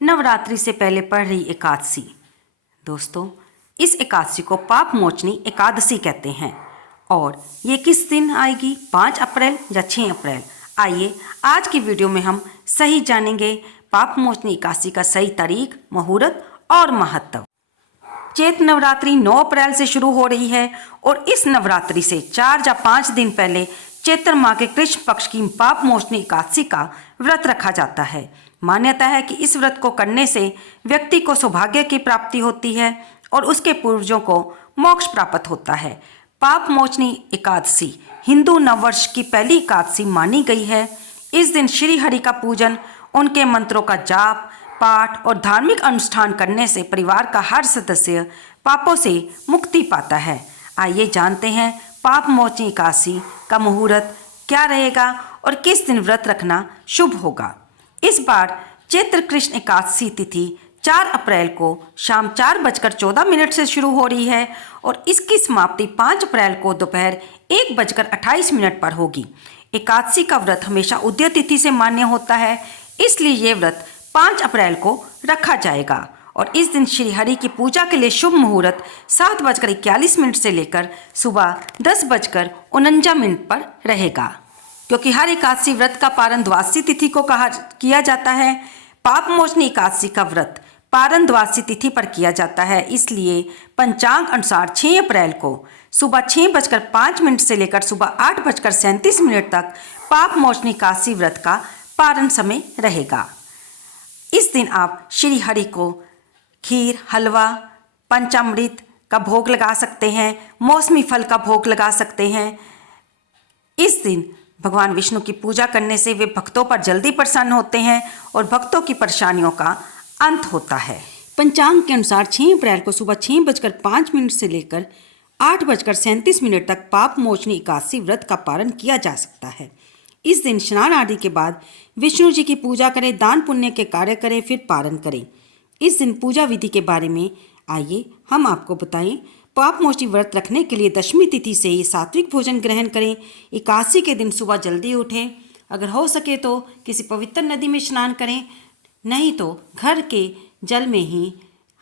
नवरात्रि से पहले पढ़ रही एकादशी। दोस्तों, इस एकादशी को पाप मोचनी एकादशी कहते हैं और ये किस दिन आएगी, 5 अप्रैल या 6 अप्रैल? आइए आज की वीडियो में हम सही जानेंगे पाप मोचनी एकादशी का सही तारीख, मुहूर्त और महत्व। चैत्र नवरात्रि 9 अप्रैल से शुरू हो रही है और इस नवरात्रि से 4 या 5 दिन पहले चैत्र माह के कृष्ण पक्ष की पाप मोचनी एकादशी का व्रत रखा जाता है। मान्यता है कि इस व्रत को करने से व्यक्ति को सौभाग्य की प्राप्ति होती है और उसके पूर्वजों को मोक्ष प्राप्त होता है। पाप मोचनी एकादशी हिंदू नववर्ष की पहली एकादशी मानी गई है। इस दिन श्री हरि का पूजन, उनके मंत्रों का जाप, पाठ और धार्मिक अनुष्ठान करने से परिवार का हर सदस्य पापों से मुक्ति पाता है। आइए जानते हैं पाप मोचनी एकादशी का मुहूर्त क्या रहेगा और किस दिन व्रत रखना शुभ होगा। इस बार चैत्र कृष्ण एकादशी तिथि 4 अप्रैल को शाम 4:14 से शुरू हो रही है और इसकी समाप्ति 5 अप्रैल को दोपहर 1:28 पर होगी। एकादशी का व्रत हमेशा उदय तिथि से मान्य होता है, इसलिए ये व्रत 5 अप्रैल को रखा जाएगा और इस दिन श्री हरि की पूजा के लिए शुभ मुहूर्त 7:41 से लेकर सुबह 10:49 पर रहेगा। क्योंकि हर एकादशी व्रत का पारण द्वादशी तिथि को किया जाता है, पाप मोचनी एकादशी का व्रत पारण द्वादशी तिथि पर किया जाता है, इसलिए पंचांग अनुसार 6 अप्रैल को सुबह 6:05 से लेकर सुबह 8:37 तक पाप मोचनी एकादशी व्रत का पारण समय रहेगा। इस दिन आप श्री हरि को खीर, हलवा, पंचामृत का भोग लगा सकते हैं, मौसमी फल का भोग लगा सकते हैं। इस दिन भगवान विष्णु की पूजा करने से वे भक्तों पर जल्दी प्रसन्न होते हैं और भक्तों की परेशानियों का अंत होता है। पंचांग के अनुसार 6 अप्रैल को सुबह 6:05 से लेकर 8:37 तक पाप मोचनी एकादशी व्रत का पारण किया जा सकता है। इस दिन स्नान आदि के बाद विष्णु जी की पूजा करें, दान पुण्य के कार्य करें, फिर पारण करें। इस दिन पूजा विधि के बारे में आइए हम आपको बताएं। पाप मोचनी व्रत रखने के लिए दशमी तिथि से ही सात्विक भोजन ग्रहण करें। एकादशी के दिन सुबह जल्दी उठें, अगर हो सके तो किसी पवित्र नदी में स्नान करें, नहीं तो घर के जल में ही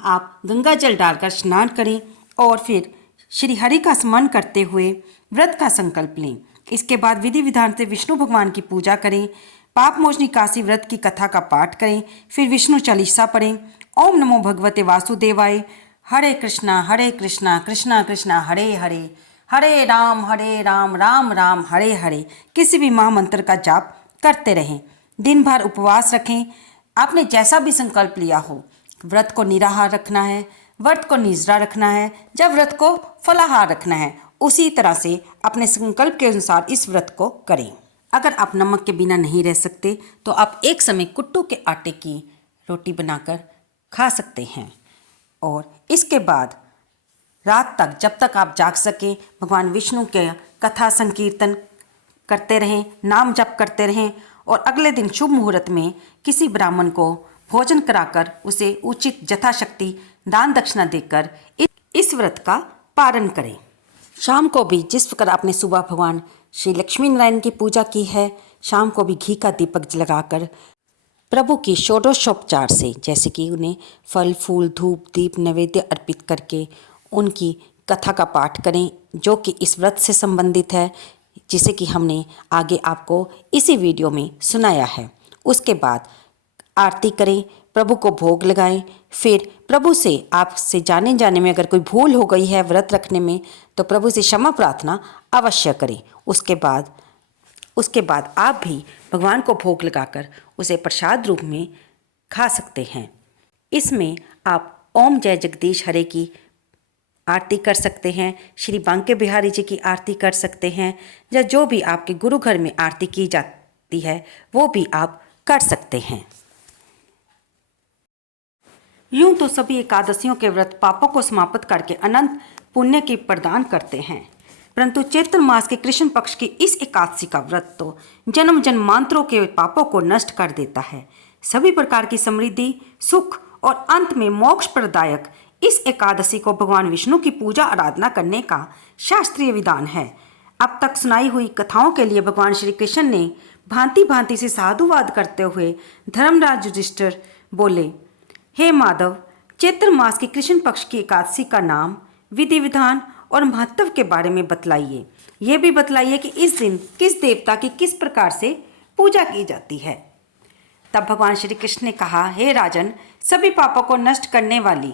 आप गंगा जल डालकर स्नान करें और फिर श्री हरि का स्मरण करते हुए व्रत का संकल्प लें। इसके बाद विधि विधान से विष्णु भगवान की पूजा करें, पाप मोचनी एकादशी व्रत की कथा का पाठ करें, फिर विष्णु चालीसा पढ़ें। ओम नमो भगवते वासुदेवाय, हरे कृष्णा कृष्णा कृष्णा हरे हरे, हरे राम राम राम हरे हरे किसी भी महामंत्र का जाप करते रहें। दिन भर उपवास रखें। आपने जैसा भी संकल्प लिया हो, व्रत को निराहार रखना है, व्रत को निजरा रखना है, जब व्रत को फलाहार रखना है, उसी तरह से अपने संकल्प के अनुसार इस व्रत को करें। अगर आप नमक के बिना नहीं रह सकते तो आप एक समय कुट्टू के आटे की रोटी बनाकर खा सकते हैं और इसके बाद रात तक, जब तक आप जाग सकें, भगवान विष्णु के कथा संकीर्तन करते रहें, नाम जप करते रहें और अगले दिन शुभ मुहूर्त में किसी ब्राह्मण को भोजन कराकर उसे उचित यथाशक्ति दान दक्षिणा देकर इस व्रत का पारण करें। शाम को भी जिस प्रकार आपने सुबह भगवान श्री लक्ष्मी नारायण की पूजा की है, शाम को भी घी का दीपक लगाकर प्रभु की षोडशोपचार से, जैसे कि उन्हें फल फूल धूप दीप नैवेद्य अर्पित करके उनकी कथा का पाठ करें, जो कि इस व्रत से संबंधित है, जिसे कि हमने आगे आपको इसी वीडियो में सुनाया है। उसके बाद आरती करें, प्रभु को भोग लगाएं, फिर प्रभु से आपसे जाने में अगर कोई भूल हो गई है व्रत रखने में तो प्रभु से क्षमा प्रार्थना अवश्य करें। उसके बाद आप भी भगवान को भोग लगाकर उसे प्रसाद रूप में खा सकते हैं। इसमें आप ओम जय जगदीश हरे की आरती कर सकते हैं, श्री बांके बिहारी जी की आरती कर सकते हैं, या जो भी आपके गुरु घर में आरती की जाती है वो भी आप कर सकते हैं। यूं तो सभी एकादशियों के व्रत पापों को समाप्त करके अनंत पुण्य की प्रदान करते हैं, परंतु चैत्र मास के कृष्ण पक्ष की इस एकादशी का व्रत तो जन्म जन्मांतरों के पापों को नष्ट कर देता है। सभी प्रकार की समृद्धि, सुख और अंत में मोक्ष प्रदायक इस एकादशी को भगवान विष्णु की पूजा आराधना करने का शास्त्रीय विधान है। अब तक सुनाई हुई कथाओं के लिए भगवान श्री कृष्ण ने भांति भांति से साधुवाद करते हुए धर्मराज युधिष्ठिर बोले, हे माधव, चैत्र मास के कृष्ण पक्ष की एकादशी का नाम, विधि विधान और महत्व के बारे में बतलाइए। ये भी बतलाइए कि इस दिन किस देवता की किस प्रकार से पूजा की जाती है। तब भगवान श्री कृष्ण ने कहा, हे राजन, सभी पापों को नष्ट करने वाली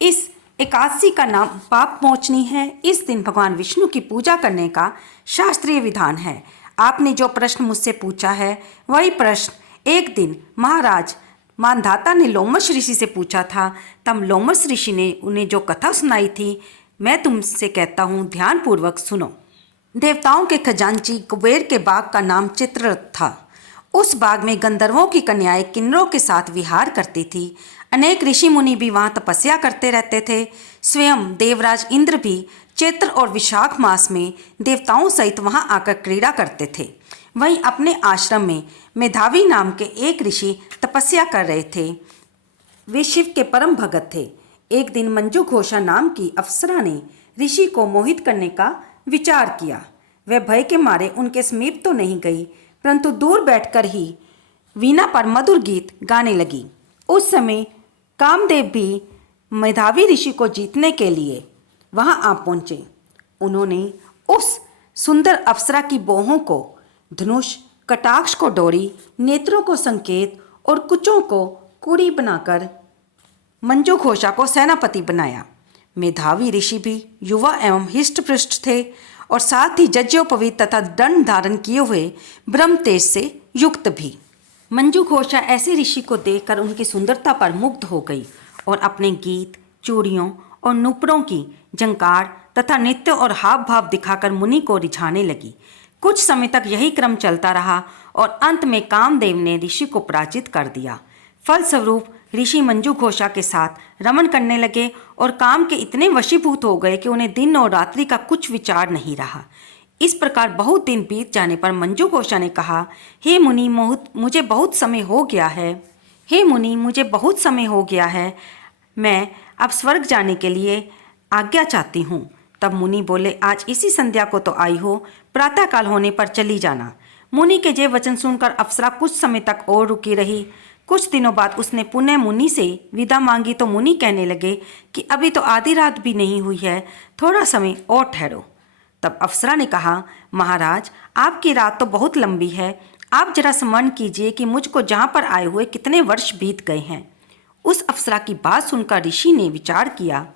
इस एकादशी का नाम पाप मोचनी है। इस दिन भगवान विष्णु की पूजा करने का शास्त्रीय विधान है। आपने जो प्रश्न मुझसे पूछा है वही प्रश्न एक दिन महाराज मानधाता ने लोमश ऋषि से पूछा था। तब लोमश ऋषि ने उन्हें जो कथा सुनाई थी, मैं तुमसे कहता हूँ, ध्यानपूर्वक सुनो। देवताओं के खजांची कुबेर के बाग का नाम चित्ररथ था। उस बाग में गंधर्वों की कन्याएं किन्नरों के साथ विहार करती थी। अनेक ऋषि मुनि भी वहाँ तपस्या करते रहते थे। स्वयं देवराज इंद्र भी चैत्र और विशाख मास में देवताओं सहित वहाँ आकर क्रीड़ा करते थे। वहीं अपने आश्रम में मेधावी नाम के एक ऋषि तपस्या कर रहे थे। वे शिव के परम भगत थे। एक दिन मंजू घोषा नाम की अप्सरा ने ऋषि को मोहित करने का विचार किया। वह भय के मारे उनके समीप तो नहीं गई, परंतु दूर बैठकर ही वीणा पर मधुर गीत गाने लगी। उस समय कामदेव भी मेधावी ऋषि को जीतने के लिए वहां आ पहुंचे। उन्होंने उस सुंदर अप्सरा की बाहों को धनुष, कटाक्ष को डोरी, नेत्रों को संकेत और कुचों को कुड़ी बनाकर मंजू घोषा को सेनापति बनाया। मेधावी ऋषि भी युवा एवं हिष्ट पृष्ठ थे और साथ ही जज्जोपवीत तथा दंड धारण किए हुए ब्रह्म तेज से युक्त भी। मंजू घोषा ऐसे ऋषि को देखकर उनकी सुंदरता पर मुग्ध हो गई और अपने गीत, चूड़ियों और नुपुरों की झंकार तथा नृत्य और हाव भाव दिखाकर मुनि को रिझाने लगी। कुछ समय तक यही क्रम चलता रहा और अंत में कामदेव ने ऋषि को पराजित कर दिया। फलस्वरूप ऋषि मंजू घोषा के साथ रमण करने लगे और काम के इतने वशीभूत हो गए कि उन्हें दिन और रात्रि का कुछ विचार नहीं रहा। इस प्रकार बहुत दिन बीत जाने पर मंजू घोषा ने कहा, हे मुनि, मुझे बहुत समय हो गया है। हे मुनि, मुझे बहुत समय हो गया है। मैं अब स्वर्ग जाने के लिए आज्ञा चाहती हूँ। तब मुनि बोले, आज इसी संध्या को तो आई हो, प्रातःकाल होने पर चली जाना। मुनि के ये वचन सुनकर अप्सरा कुछ समय तक और रुकी रही। कुछ दिनों बाद उसने पुनः मुनि से विदा मांगी तो मुनि कहने लगे कि अभी तो आधी रात भी नहीं हुई है, थोड़ा समय और ठहरो। तब अप्सरा ने कहा, महाराज, आपकी रात तो बहुत लंबी है। आप जरा स्मरण कीजिए कि मुझको जहाँ पर आए हुए कितने वर्ष बीत गए हैं। उस अप्सरा की बात सुनकर ऋषि ने विचार किया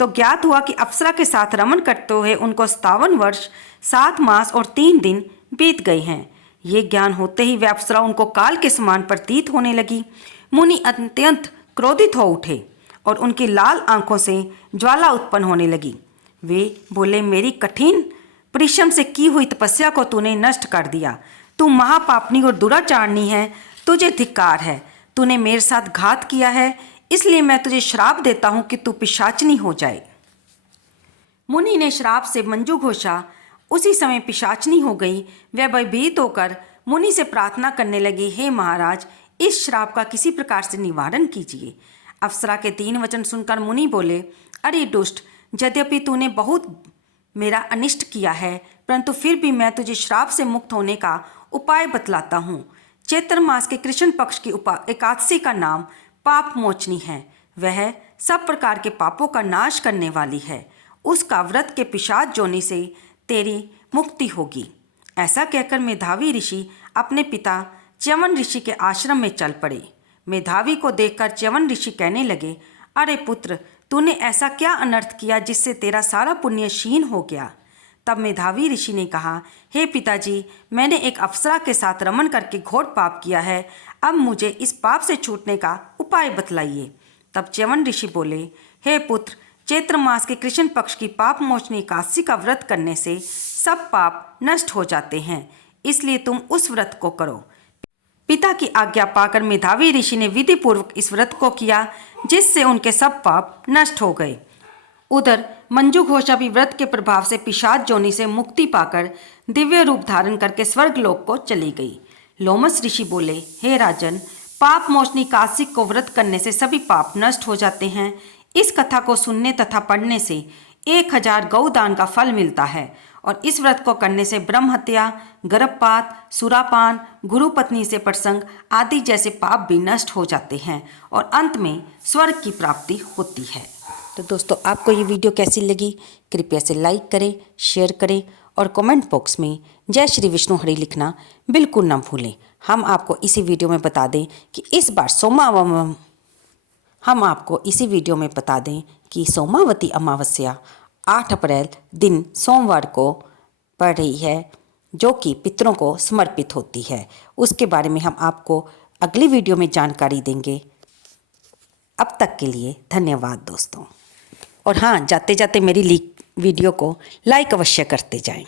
तो ज्ञात हुआ कि अप्सरा के साथ रमण करते हुए उनको 57 वर्ष 7 मास और 3 दिन बीत गए हैं। ये ज्ञान होते ही वह अप्सरा उनको काल के समान प्रतीत होने लगी। मुनि अत्यंत क्रोधित हो उठे और उनकी लाल आंखों से ज्वाला उत्पन्न होने लगी। वे बोले, मेरी कठिन परिश्रम से की हुई तपस्या को तूने नष्ट कर दिया। तू महापापनी और दुराचारणी है, तुझे धिक्कार है। तूने मेरे साथ घात किया है, इसलिए मैं तुझे श्राप देता हूँ कि तू पिशाचिनी हो जाए। मुनि ने श्राप से मंजू घोषा उसी समय पिशाचिनी हो गई। वह भयभीत होकर मुनि से प्रार्थना करने लगी, हे महाराज, इस श्राप का किसी प्रकार से निवारण कीजिए। अप्सरा के 3 वचन सुनकर मुनि बोले, अरे दुष्ट, यद्यपि तूने बहुत मेरा अनिष्ट किया है, परंतु फिर भी मैं तुझे श्राप से मुक्त होने का उपाय बतलाता हूँ। चैत्र मास के कृष्ण पक्ष की एकादशी का नाम पाप मोचनी है। वह सब प्रकार के पापों का नाश करने वाली है। उसका व्रत के पिशाच जोनी से तेरी मुक्ति होगी। ऐसा कहकर मेधावी ऋषि अपने पिता च्यवन ऋषि के आश्रम में चल पड़े। मेधावी को देखकर च्यवन ऋषि कहने लगे, अरे पुत्र, तूने ऐसा क्या अनर्थ किया जिससे तेरा सारा पुण्य क्षीण हो गया। तब मेधावी ऋषि ने कहा, हे पिताजी, मैंने एक अप्सरा के साथ रमण करके घोर पाप किया है। अब मुझे इस पाप से छूटने का उपाय बतलाइए। तब च्यवन ऋषि बोले, हे पुत्र, चैत्र मास के कृष्ण पक्ष की पाप मोचनी एकादशी का व्रत करने से सब पाप नष्ट हो जाते हैं, इसलिए तुम उस व्रत को करो। पिता की आज्ञा पाकर मेधावी ऋषि ने विधि पूर्वक इस व्रत को किया, जिससे उनके सब पाप नष्ट हो गए। उधर मंजू घोषा भी व्रत के प्रभाव से पिशाच जोनी से मुक्ति पाकर दिव्य रूप धारण करके स्वर्गलोक को चली गई। लोमस ऋषि बोले, हे राजन, पाप मोचनी एकादशी को व्रत करने से सभी पाप नष्ट हो जाते हैं। इस कथा को सुनने तथा पढ़ने से 1000 गौदान का फल मिलता है और इस व्रत को करने से ब्रह्म हत्या, गर्भपात, सुरापान, गुरु पत्नी से प्रसंग आदि जैसे पाप भी नष्ट हो जाते हैं और अंत में स्वर्ग की प्राप्ति होती है। तो दोस्तों, आपको ये वीडियो कैसी लगी? कृपया से लाइक करें, शेयर करें और कमेंट बॉक्स में जय श्री विष्णु हरि लिखना बिल्कुल ना भूलें। हम आपको इसी वीडियो में बता दें कि इस बार सोमावती अमावस्या 8 अप्रैल दिन सोमवार को पड़ रही है, जो कि पितरों को समर्पित होती है। उसके बारे में हम आपको अगली वीडियो में जानकारी देंगे। अब तक के लिए धन्यवाद दोस्तों। और हाँ, जाते जाते मेरी वीडियो को लाइक अवश्य करते जाएं।